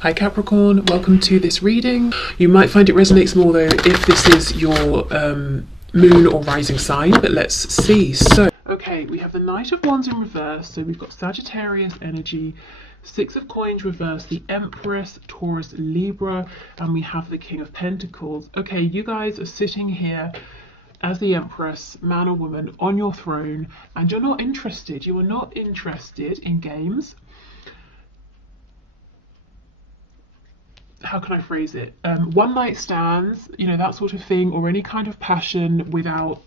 Hi Capricorn, welcome to this reading. You might find it resonates more though if this is your moon or rising sign, but let's see. So, okay, we have the Knight of Wands in reverse, so we've got Sagittarius energy, Six of Coins reverse, the Empress, Taurus, Libra, and we have the King of Pentacles. Okay, you guys are sitting here as the Empress, man or woman, on your throne, and you're not interested. You are not interested in games. How can I phrase it? One night stands, you know, that sort of thing, or any kind of passion without,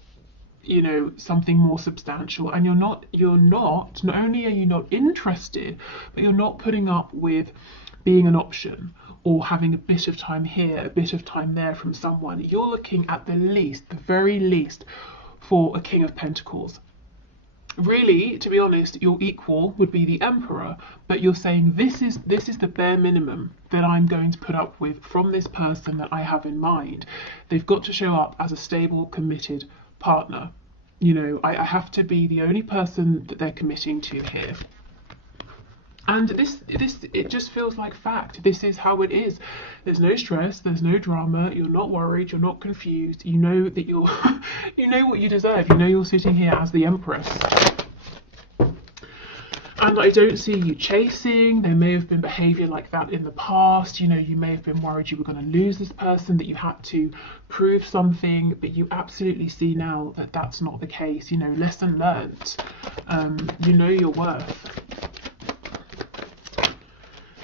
you know, something more substantial. And not only are you not interested, but you're not putting up with being an option or having a bit of time here, a bit of time there from someone. You're looking at the very least, for a King of Pentacles. Really, to be honest, your equal would be the Emperor, but you're saying this is the bare minimum that I'm going to put up with from this person that I have in mind. They've got to show up as a stable, committed partner. You know, I have to be the only person that they're committing to here. And it just feels like fact. This is how it is. There's no stress, there's no drama, you're not worried, you're not confused, you know that you're you know what you deserve, you know you're sitting here as the Empress. And I don't see you chasing. There may have been behaviour like that in the past. You know, you may have been worried you were going to lose this person, that you had to prove something, but you absolutely see now that that's not the case. You know, lesson learned. You know your worth.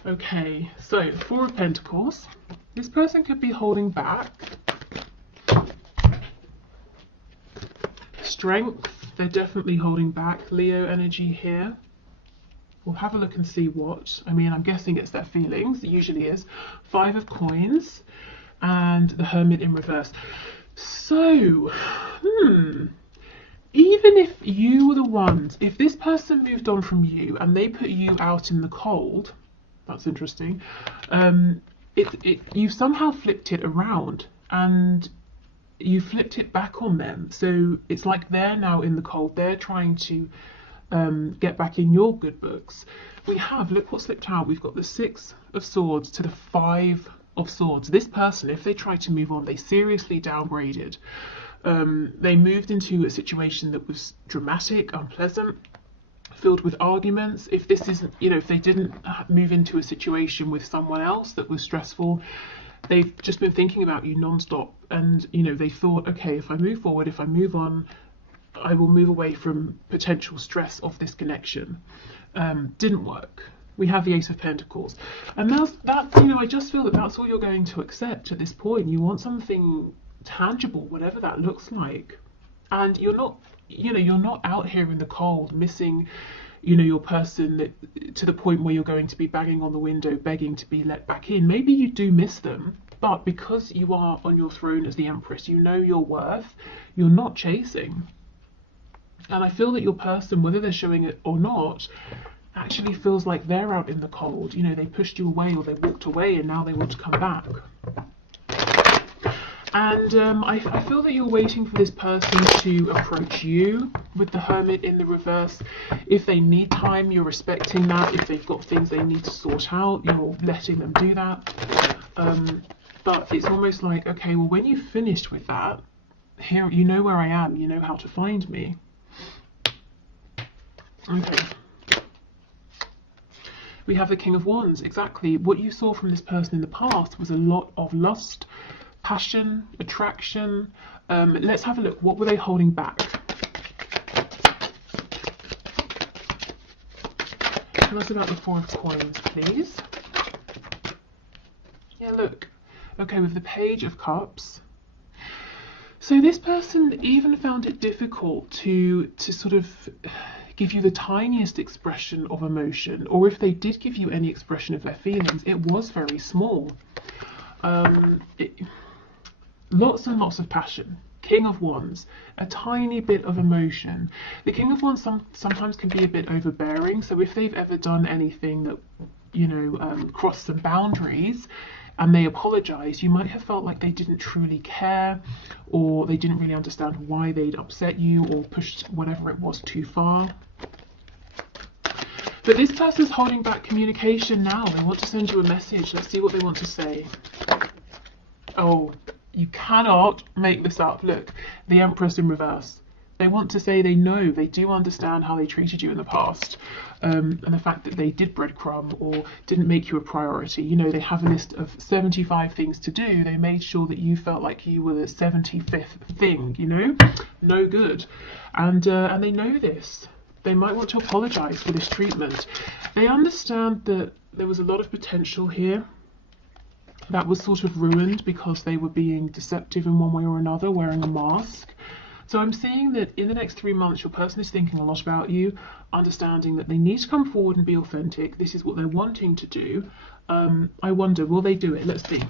Okay, so Four of Pentacles. This person could be holding back. Strength, they're definitely holding back. Leo energy here. We'll have a look and see what. I mean, I'm guessing it's their feelings. It usually is. Five of Coins and the Hermit in reverse. So, even if you were the ones, if this person moved on from you and they put you out in the cold, that's interesting. You somehow flipped it around and you flipped it back on them. So it's like they're now in the cold. They're trying to get back in your good books. We have, look what slipped out. We've got the Six of Swords to the Five of Swords. This person, if they tried to move on, they seriously downgraded. They moved into a situation that was dramatic, unpleasant, filled with arguments. If this isn't, you know, if they didn't move into a situation with someone else that was stressful, they've just been thinking about you non-stop. And, you know, they thought, okay, if I move forward, if I move on, I will move away from potential stress of this connection. Didn't work. We have the Ace of Pentacles. And that's, you know, I just feel that that's all you're going to accept at this point. You want something tangible, whatever that looks like. And you're not, you know, you're not out here in the cold missing, you know, your person that, to the point where you're going to be banging on the window, begging to be let back in. Maybe you do miss them, but because you are on your throne as the Empress, you know your worth, you're not chasing. And I feel that your person, whether they're showing it or not, actually feels like they're out in the cold. You know, they pushed you away or they walked away and now they want to come back. And I feel that you're waiting for this person to approach you with the Hermit in the reverse. If they need time, you're respecting that. If they've got things they need to sort out, you're letting them do that. But it's almost like, okay, well, when you've finished with that, here, you know where I am, you know how to find me. Okay. We have the King of Wands. Exactly. What you saw from this person in the past was a lot of lust, passion, attraction. Let's have a look. What were they holding back? Tell us about the Four of Coins, please. Yeah, look. Okay, with the Page of Cups. So this person even found it difficult to sort of give you the tiniest expression of emotion, or if they did give you any expression of their feelings, it was very small. Lots and lots of passion. King of Wands, a tiny bit of emotion. The King of Wands sometimes can be a bit overbearing, so if they've ever done anything that, you know, crossed some boundaries and they apologise, you might have felt like they didn't truly care, or they didn't really understand why they'd upset you or pushed whatever it was too far. But this person's holding back communication now. They want to send you a message. Let's see what they want to say. Oh, you cannot make this up. Look, the Empress in reverse. They want to say they know, they do understand how they treated you in the past, and the fact that they did breadcrumb or didn't make you a priority. You know, they have a list of 75 things to do. They made sure that you felt like you were the 75th thing, you know? No good. And they know this. They might want to apologize for this treatment. They understand that there was a lot of potential here that was sort of ruined because they were being deceptive in one way or another, wearing a mask. So I'm seeing that in the next 3 months, your person is thinking a lot about you, understanding that they need to come forward and be authentic. This is what they're wanting to do. I wonder, will they do it? Let's see.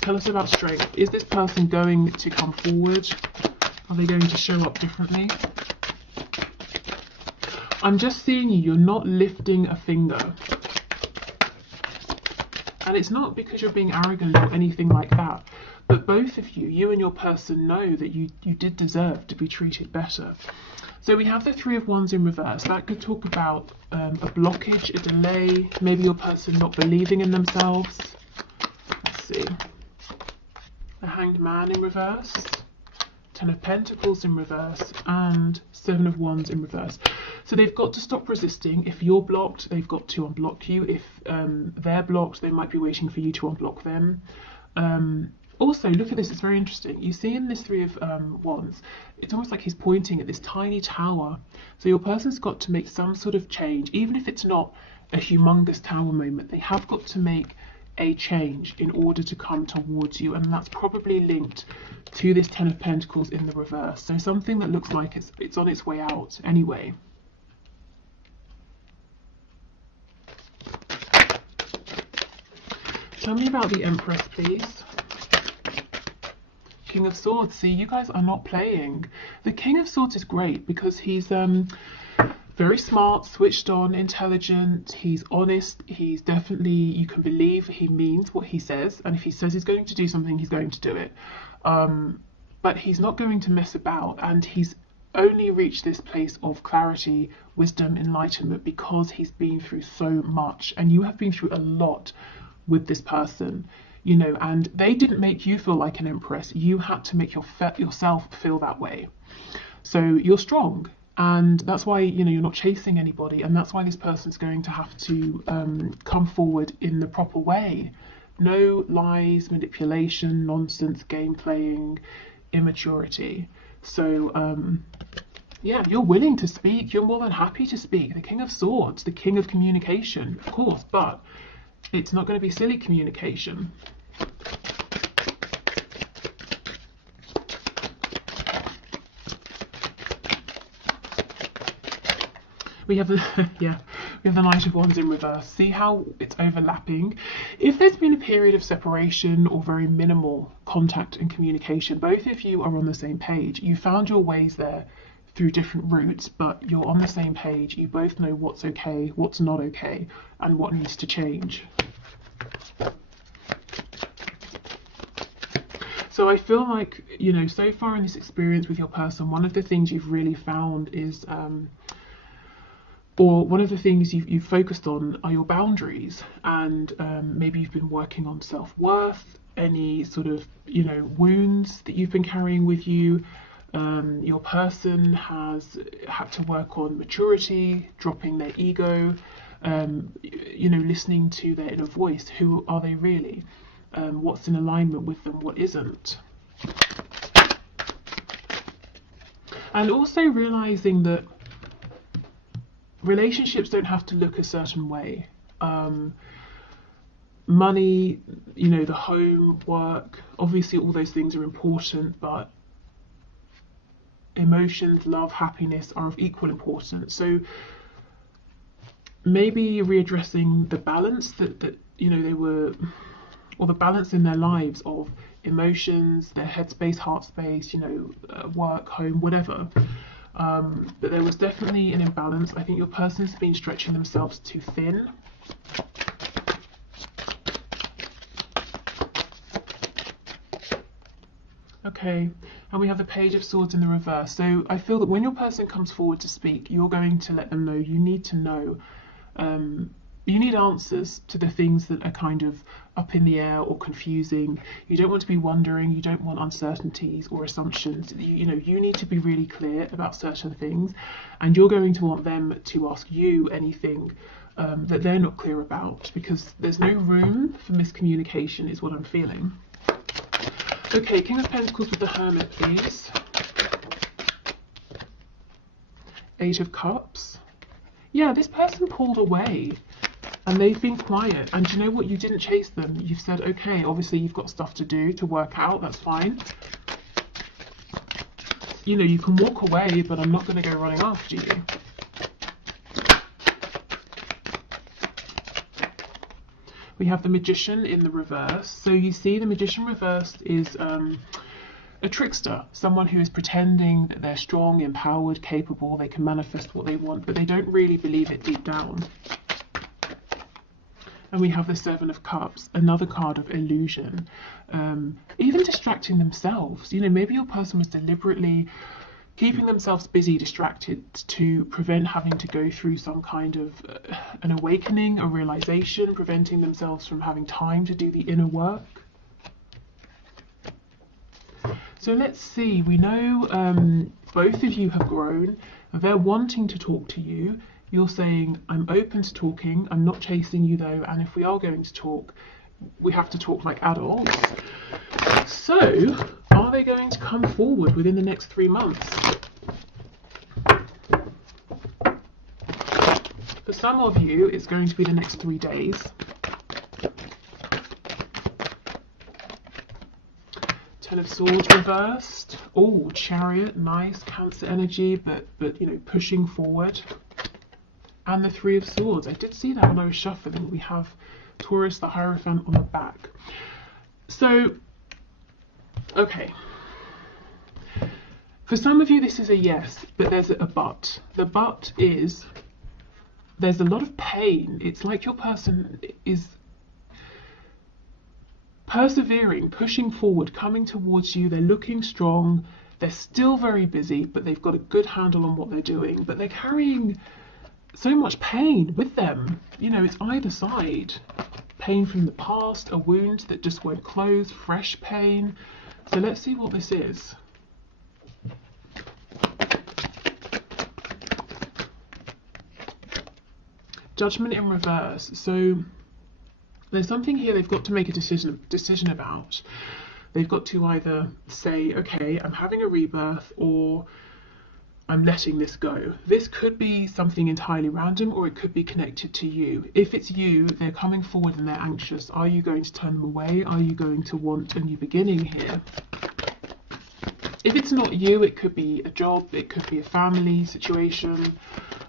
Tell us about strength. Is this person going to come forward? Are they going to show up differently? I'm just seeing you. You're not lifting a finger. And it's not because you're being arrogant or anything like that. But both of you, you and your person, know that you did deserve to be treated better. So we have the Three of Wands in reverse. That could talk about a blockage, a delay, maybe your person not believing in themselves. Let's see. The Hanged Man in reverse. Ten of Pentacles in reverse. And Seven of Wands in reverse. So they've got to stop resisting. If you're blocked, they've got to unblock you. If they're blocked, they might be waiting for you to unblock them. Also, look at this, it's very interesting. You see in this Three of Wands, it's almost like he's pointing at this tiny tower. So your person's got to make some sort of change, even if it's not a humongous tower moment. They have got to make a change in order to come towards you, and that's probably linked to this Ten of Pentacles in the reverse. So something that looks like it's on its way out anyway. Tell me about the Empress, please. King of Swords. See, you guys are not playing. The King of Swords is great because he's very smart, switched on, intelligent, he's honest, he's definitely, you can believe he means what he says, and if he says he's going to do something, he's going to do it. But he's not going to mess about, and he's only reached this place of clarity, wisdom, enlightenment because he's been through so much, and you have been through a lot with this person. You know, and they didn't make you feel like an empress. You had to make yourself feel that way. So you're strong, and that's why, you know, you're not chasing anybody, and that's why this person's going to have to come forward in the proper way. No lies, manipulation, nonsense, game playing, immaturity. So yeah, you're willing to speak. You're more than happy to speak. The King of Swords, the King of Communication, of course, but it's not going to be silly communication. We have the yeah, we have the Knight of Wands in reverse. See how it's overlapping? If there's been a period of separation or very minimal contact and communication, both of you are on the same page. You found your ways there through different routes, but you're on the same page. You both know what's okay, what's not okay, and what needs to change. So I feel like, you know, so far in this experience with your person, one of the things you've really found is, or one of the things you've focused on are your boundaries, and maybe you've been working on self-worth, any sort of, you know, wounds that you've been carrying with you. Your person has had to work on maturity, dropping their ego, you know, listening to their inner voice. Who are they really? What's in alignment with them, what isn't? And also realizing that relationships don't have to look a certain way. Money, you know, the home, work, obviously all those things are important, but emotions, love, happiness are of equal importance. So maybe readdressing the balance that you know, they were, or the balance in their lives of emotions, their headspace, heart space, you know, work, home, whatever. But there was definitely an imbalance. I think your person's been stretching themselves too thin. Okay, and we have the Page of Swords in the reverse. So I feel that when your person comes forward to speak, you're going to let them know, you need to know You need answers to the things that are kind of up in the air or confusing. You don't want to be wondering, you don't want uncertainties or assumptions. You need to be really clear about certain things, and you're going to want them to ask you anything that they're not clear about, because there's no room for miscommunication is what I'm feeling. Okay, King of Pentacles with the Hermit, please. Eight of Cups. Yeah, this person pulled away and they've been quiet. And you know what? You didn't chase them. You've said, okay, obviously you've got stuff to do, to work out. That's fine. You know, you can walk away, but I'm not going to go running after you. We have the Magician in the reverse. So you see the Magician reversed is a trickster, someone who is pretending that they're strong, empowered, capable, they can manifest what they want, but they don't really believe it deep down. And we have the Seven of Cups, another card of illusion, even distracting themselves. You know, maybe your person was deliberately keeping themselves busy, distracted, to prevent having to go through some kind of an awakening, a realization, preventing themselves from having time to do the inner work. So let's see, we know both of you have grown, they're wanting to talk to you. You're saying, I'm open to talking, I'm not chasing you though, and if we are going to talk, we have to talk like adults. So, are they going to come forward within the next 3 months? For some of you, it's going to be the next 3 days. Ten of Swords reversed. Oh, Chariot, nice, Cancer energy, but you know, pushing forward. And the Three of Swords. I did see that when I was shuffling. We have Taurus, the Hierophant on the back. So, okay. For some of you, this is a yes, but there's a but. The but is there's a lot of pain. It's like your person is persevering, pushing forward, coming towards you. They're looking strong. They're still very busy, but they've got a good handle on what they're doing. But they're carrying so much pain with them. You know, it's either side. Pain from the past, a wound that just won't close, fresh pain. So let's see what this is. Judgment in reverse. So there's something here they've got to make a decision about. They've got to either say, okay, I'm having a rebirth, or I'm letting this go. This could be something entirely random, or it could be connected to you. If it's you, they're coming forward and they're anxious. Are you going to turn them away? Are you going to want a new beginning here? If it's not you, it could be a job, it could be a family situation,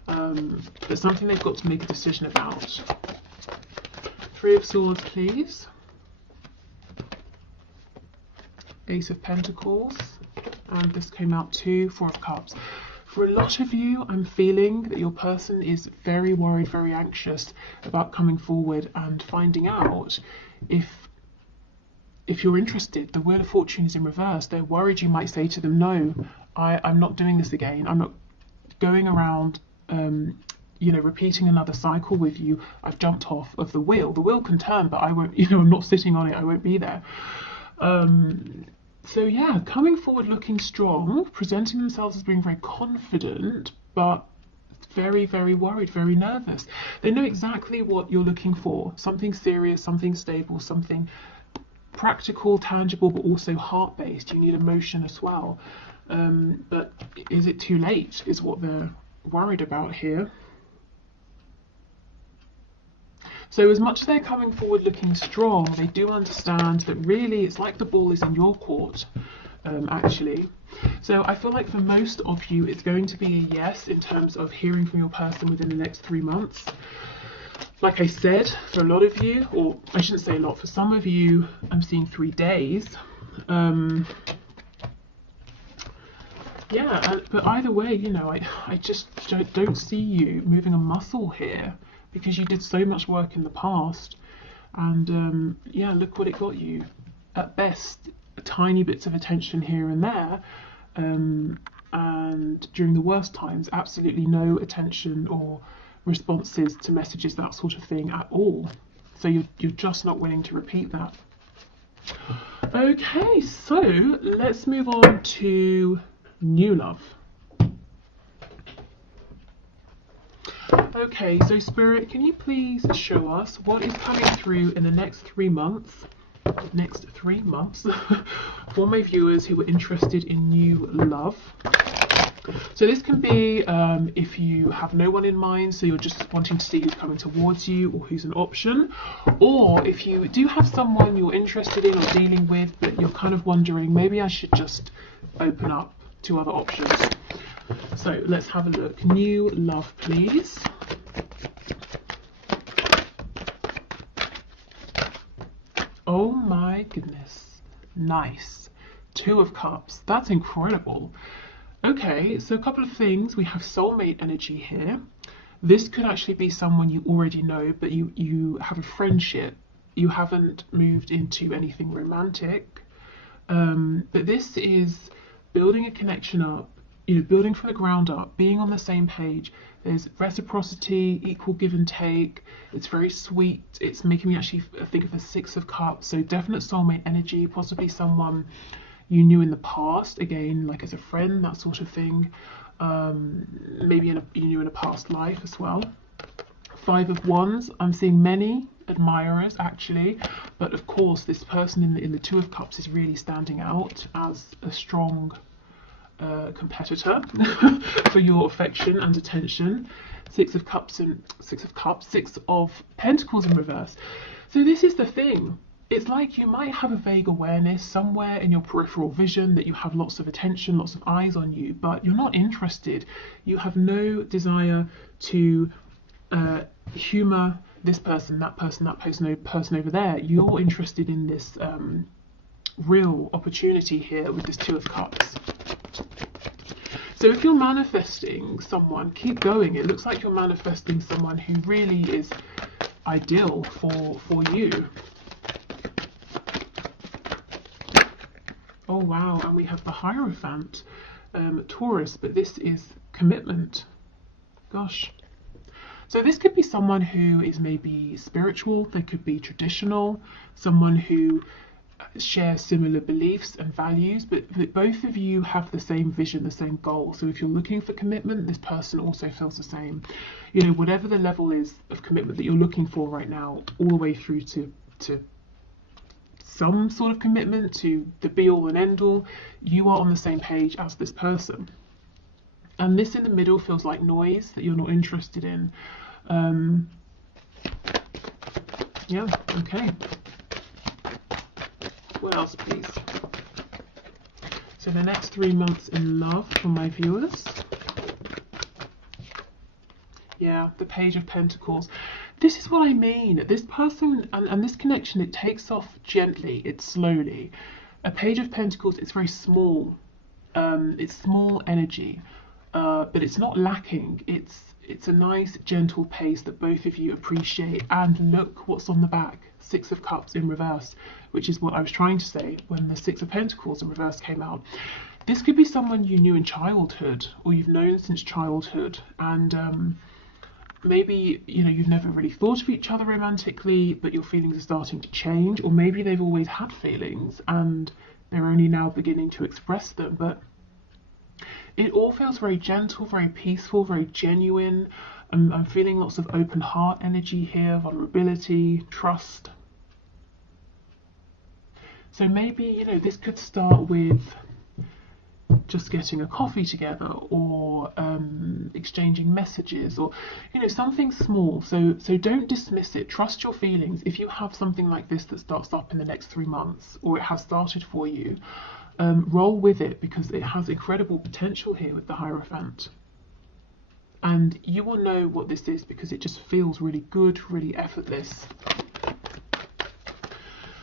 but something they've got to make a decision about. Three of Swords, please. Ace of Pentacles, and this came out too, Four of Cups. For a lot of you, I'm feeling that your person is very worried, very anxious about coming forward and finding out if you're interested. The Wheel of Fortune is in reverse. They're worried you might say to them, no, I'm not doing this again. I'm not going around, you know, repeating another cycle with you. I've jumped off of the wheel. The wheel can turn, but I won't, you know, I'm not sitting on it. I won't be there. So yeah, coming forward looking strong, presenting themselves as being very confident, but very, very worried, very nervous. They know exactly what you're looking for. Something serious, something stable, something practical, tangible, but also heart-based. You need emotion as well. But is it too late is what they're worried about here. So as much as they're coming forward looking strong, they do understand that really it's like the ball is in your court, actually. So I feel like for most of you, it's going to be a yes in terms of hearing from your person within the next 3 months. Like I said, for a lot of you, or I shouldn't say a lot, for some of you, I'm seeing 3 days. Yeah, but either way, you know, I just don't see you moving a muscle here, because you did so much work in the past, and yeah, look what it got you. At best, tiny bits of attention here and there, and during the worst times, absolutely no attention or responses to messages, that sort of thing at all. So you're just not willing to repeat that. Okay, so let's move on to new love. Okay, so Spirit, can you please show us what is coming through in the next 3 months? For my viewers who are interested in new love. So this can be if you have no one in mind, so you're just wanting to see who's coming towards you or who's an option, or if you do have someone you're interested in or dealing with, but you're kind of wondering, maybe I should just open up to other options. So let's have a look. New love, please. Oh my goodness. Nice. 2 of Cups. That's incredible. Okay, so a couple of things. We have soulmate energy here. This could actually be someone you already know, but you have a friendship. You haven't moved into anything romantic. But this is building a connection up, building from the ground up, being on the same page. There's reciprocity, equal give and take. It's very sweet. It's making me actually think of a 6 of Cups. So definite soulmate energy, possibly someone you knew in the past, again, like as a friend, that sort of thing. Maybe you knew in a past life as well. 5 of Wands, I'm seeing many admirers actually, but of course this person in the 2 of Cups is really standing out as a strong competitor for your affection and attention. 6 of Cups and 6 of Pentacles in reverse. So this is the thing. It's like you might have a vague awareness somewhere in your peripheral vision that you have lots of attention, lots of eyes on you, but you're not interested. You have no desire to humour this person, that person, that person over there. You're interested in this real opportunity here with this 2 of Cups. So if you're manifesting someone, keep going. It looks like you're manifesting someone who really is ideal for you. Oh wow, and we have the Hierophant, Taurus, but this is commitment. Gosh. So this could be someone who is maybe spiritual, they could be traditional, someone who shares similar beliefs and values, but both of you have the same vision, the same goal. So if you're looking for commitment, this person also feels the same. Whatever the level is of commitment that you're looking for right now, all the way through to some sort of commitment, to the be all and end all, you are on the same page as this person. And this in the middle feels like noise that you're not interested in. Yeah, okay. What else, please? So the next 3 months in love for my viewers. Yeah, the Page of Pentacles. This is what I mean. This person and this connection, it takes off gently, it's slowly. A Page of Pentacles, it's very small. It's small energy, but it's not lacking. It's a nice, gentle pace that both of you appreciate. And look what's on the back. 6 of Cups in reverse, which is what I was trying to say when the 6 of Pentacles in reverse came out. This could be someone you knew in childhood, or you've known since childhood, and maybe you've never really thought of each other romantically, but your feelings are starting to change, or maybe they've always had feelings and they're only now beginning to express them. But it all feels very gentle, very peaceful, very genuine. I'm feeling lots of open heart energy here, vulnerability, trust. So maybe this could start with just getting a coffee together, or exchanging messages, or something small. So don't dismiss it. Trust your feelings. If you have something like this that starts up in the next 3 months, or it has started for you, roll with it, because it has incredible potential here with the Hierophant. And you will know what this is because it just feels really good, really effortless.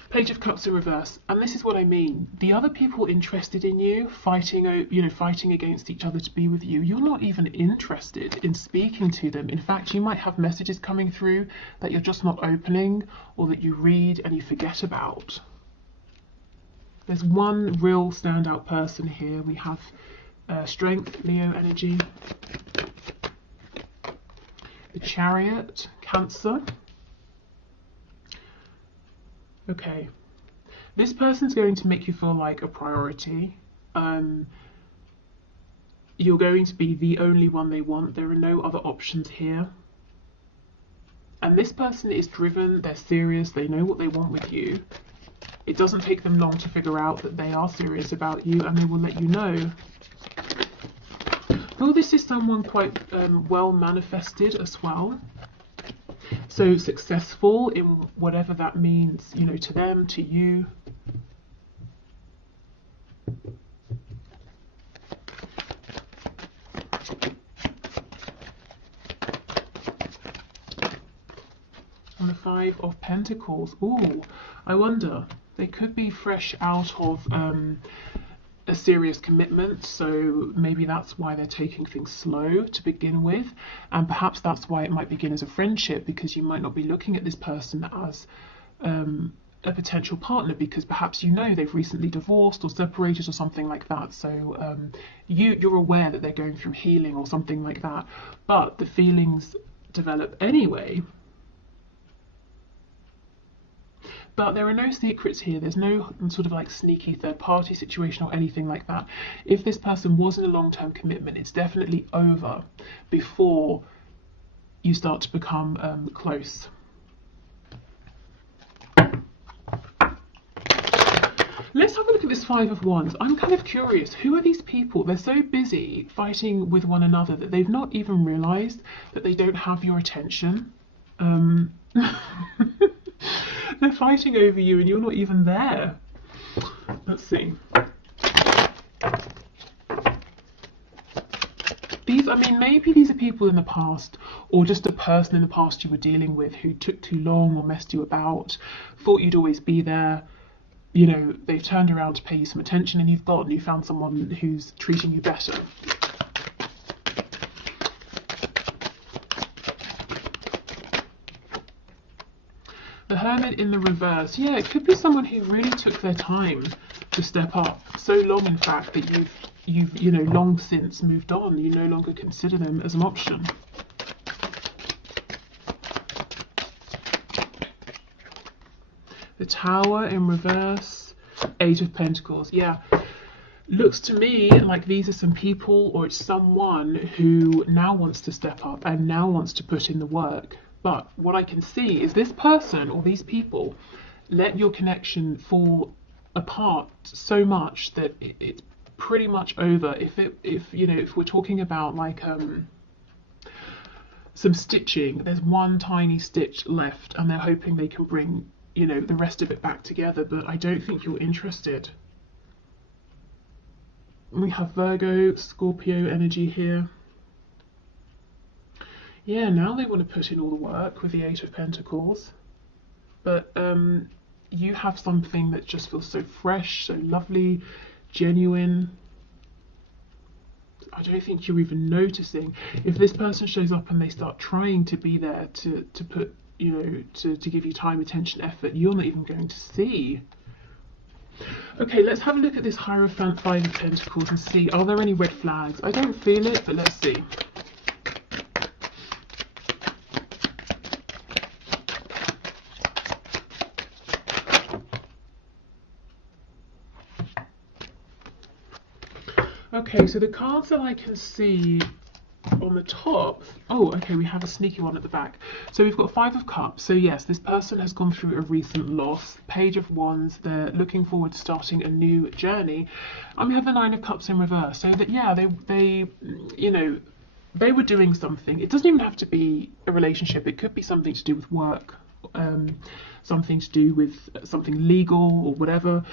Page of Cups in reverse, and this is what I mean. The other people interested in you, fighting against each other to be with you, you're not even interested in speaking to them. In fact, you might have messages coming through that you're just not opening, or that you read and you forget about. There's one real standout person here. We have Strength, Leo energy. The Chariot, Cancer. Okay. This person's going to make you feel like a priority. You're going to be the only one they want. There are no other options here. And this person is driven, they're serious, they know what they want with you. It doesn't take them long to figure out that they are serious about you, and they will let you know. Oh, this is someone quite well manifested as well. So successful in whatever that means, you know, to them, to you. And the Five of Pentacles. Ooh, I wonder. They could be fresh out of a serious commitment, so maybe that's why they're taking things slow to begin with, and perhaps that's why it might begin as a friendship, because you might not be looking at this person as a potential partner, because perhaps you know they've recently divorced or separated or something like that, so you're aware that they're going through healing or something like that, but the feelings develop anyway. But there are no secrets here. There's no sort of like sneaky third party situation or anything like that. If this person was in a long-term commitment, it's definitely over before you start to become close. Let's have a look at this Five of Wands. I'm kind of curious. Who are these people? They're so busy fighting with one another that they've not even realized that they don't have your attention. They're fighting over you and you're not even there. Let's see. I mean, maybe these are people in the past, or just a person in the past you were dealing with who took too long or messed you about, thought you'd always be there. You know, they've turned around to pay you some attention and you've gone. You found someone who's treating you better. The Hermit in the reverse. Yeah, it could be someone who really took their time to step up. So long, in fact, that you've you know, long since moved on. You no longer consider them as an option. The Tower in reverse. Eight of Pentacles. Yeah. Looks to me like these are some people, or it's someone who now wants to step up and now wants to put in the work. But what I can see is this person or these people let your connection fall apart so much that it's pretty much over. If we're talking about like some stitching, there's one tiny stitch left, and they're hoping they can bring, you know, the rest of it back together. But I don't think you're interested. We have Virgo, Scorpio energy here. Yeah, now they want to put in all the work with the Eight of Pentacles. But you have something that just feels so fresh, so lovely, genuine. I don't think you're even noticing. If this person shows up and they start trying to be there to put, you know, to give you time, attention, effort, you're not even going to see. Okay, let's have a look at this Hierophant, Five of Pentacles, and see, are there any red flags? I don't feel it, but let's see. Okay, so the cards that I can see on the top, oh, okay, we have a sneaky one at the back. So we've got Five of Cups. So yes, this person has gone through a recent loss. Page of Wands, they're looking forward to starting a new journey. And we have the Nine of Cups in reverse. So that, yeah, they you know, they were doing something. It doesn't even have to be a relationship. It could be something to do with work, something to do with something legal or whatever.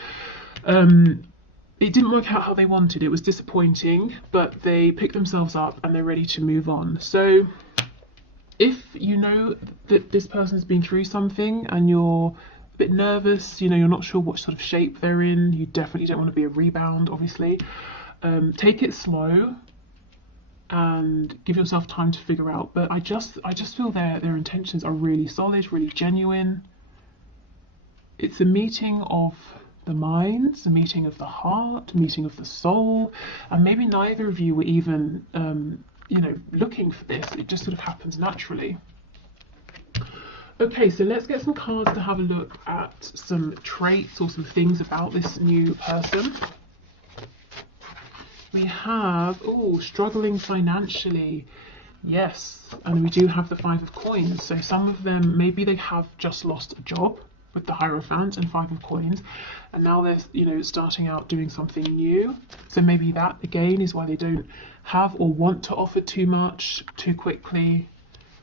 It didn't work out how they wanted. It was disappointing, but they picked themselves up and they're ready to move on. So if you know that this person has been through something and you're a bit nervous, you know, you're not sure what sort of shape they're in, you definitely don't want to be a rebound, obviously. Take it slow and give yourself time to figure out. But I just feel their intentions are really solid, really genuine. It's a meeting of the minds, a meeting of the heart, a meeting of the soul, and maybe neither of you were even you know, looking for this. It just sort of happens naturally. Okay, so let's get some cards to have a look at some traits or some things about this new person. We have, oh, struggling financially. Yes, and we do have the Five of Coins. So some of them, maybe they have just lost a job with the Hierophant and Five of Coins, and now they're, you know, starting out doing something new. So maybe that again is why they don't have or want to offer too much too quickly,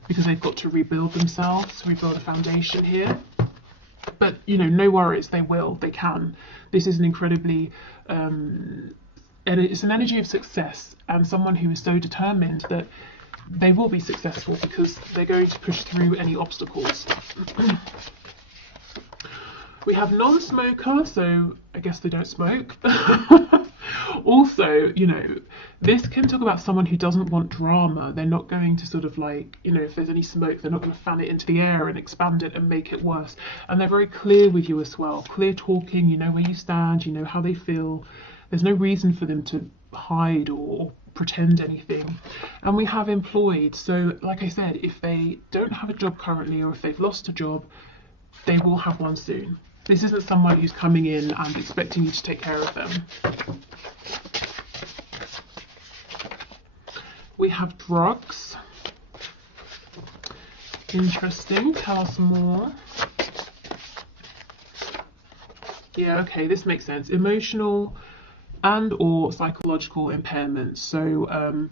because they've got to rebuild themselves, rebuild a foundation here. But, you know, no worries, they will, they can. This is an incredibly, and it's an energy of success, and someone who is so determined that they will be successful because they're going to push through any obstacles. We have non-smoker, so I guess they don't smoke. Also, you know, this can talk about someone who doesn't want drama. They're not going to sort of like, you know, if there's any smoke, they're not going to fan it into the air and expand it and make it worse. And they're very clear with you as well. Clear talking, you know where you stand, you know how they feel. There's no reason for them to hide or pretend anything. And we have employed. So like I said, if they don't have a job currently, or if they've lost a job, they will have one soon. This isn't someone who's coming in and expecting you to take care of them. We have drugs. Interesting. Tell us more. Yeah, okay, this makes sense. Emotional and or psychological impairments. So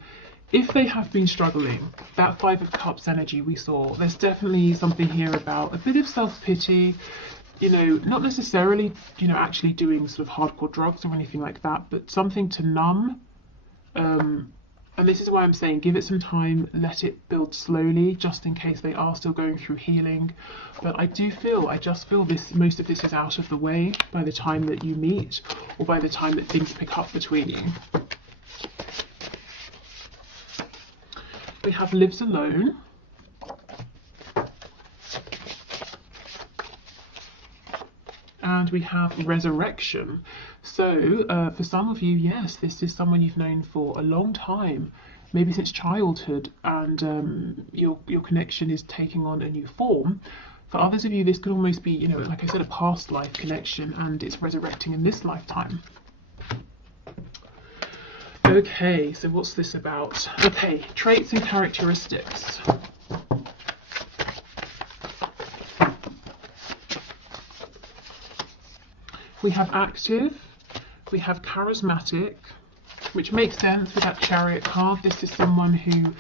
if they have been struggling, that Five of Cups energy we saw, there's definitely something here about a bit of self-pity, you know, not necessarily, you know, actually doing sort of hardcore drugs or anything like that, but something to numb. And this is why I'm saying give it some time, let it build slowly, just in case they are still going through healing. But I just feel this, most of this is out of the way by the time that you meet, or by the time that things pick up between you. We have lives alone. And we have resurrection. So for some of you, yes, this is someone you've known for a long time, maybe since childhood, and your connection is taking on a new form. For others of you, this could almost be, you know, like I said, a past life connection, and it's resurrecting in this lifetime. Okay, so what's this about? Okay, traits and characteristics. We have active, we have charismatic, which makes sense with that Chariot card. This is someone who,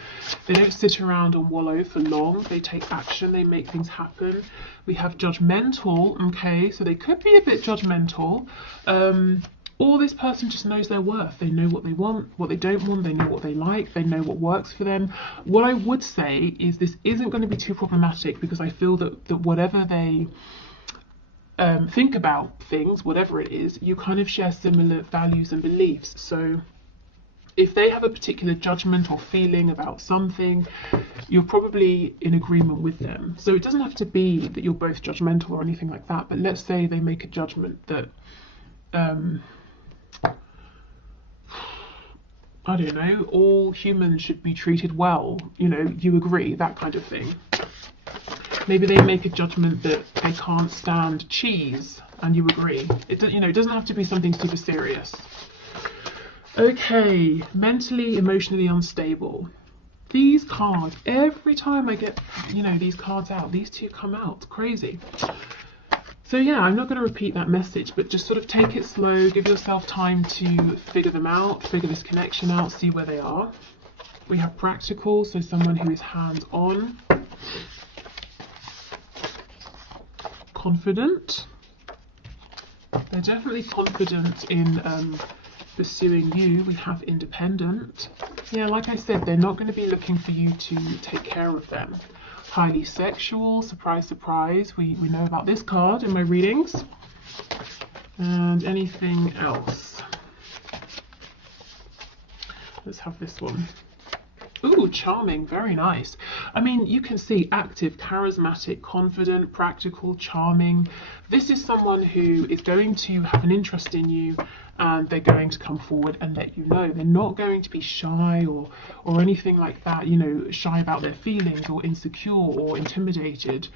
they don't sit around and wallow for long, they take action, they make things happen. We have judgmental, okay, so they could be a bit judgmental, or this person just knows their worth. They know what they want, what they don't want, they know what they like, they know what works for them. What I would say is this isn't going to be too problematic, because I feel that whatever they think about things, whatever it is, you kind of share similar values and beliefs. So if they have a particular judgment or feeling about something, you're probably in agreement with them. So it doesn't have to be that you're both judgmental or anything like that, but let's say they make a judgment that I don't know, all humans should be treated well, you know, you agree, that kind of thing. Maybe they make a judgment that they can't stand cheese, and you agree. It doesn't have to be something super serious. Okay, mentally, emotionally unstable. These cards, every time I get, you know, these cards out, these two come out. It's crazy. So yeah, I'm not going to repeat that message, but just sort of take it slow, give yourself time to figure them out, figure this connection out, see where they are. We have practical, so someone who is hands-on. Confident. They're definitely confident in pursuing you. We have independent. Yeah, like I said, they're not going to be looking for you to take care of them. Highly sexual, surprise, surprise. We know about this card in my readings. And anything else? Let's have this one. Ooh, charming, very nice. I mean, you can see active, charismatic, confident, practical, charming. This is someone who is going to have an interest in you, and they're going to come forward and let you know. They're not going to be shy or anything like that, you know, shy about their feelings or insecure or intimidated.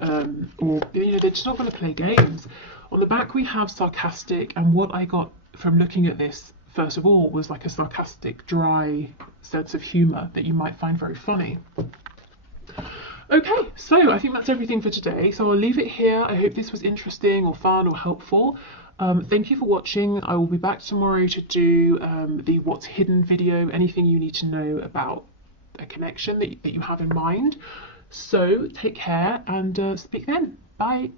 Or, you know, they're just not going to play games. On the back, we have sarcastic, and what I got from looking at this first of all was like a sarcastic, dry sense of humour that you might find very funny. Okay, so I think that's everything for today. So I'll leave it here. I hope this was interesting or fun or helpful. Thank you for watching. I will be back tomorrow to do the what's hidden video, anything you need to know about a connection that you have in mind. So take care and speak then. Bye.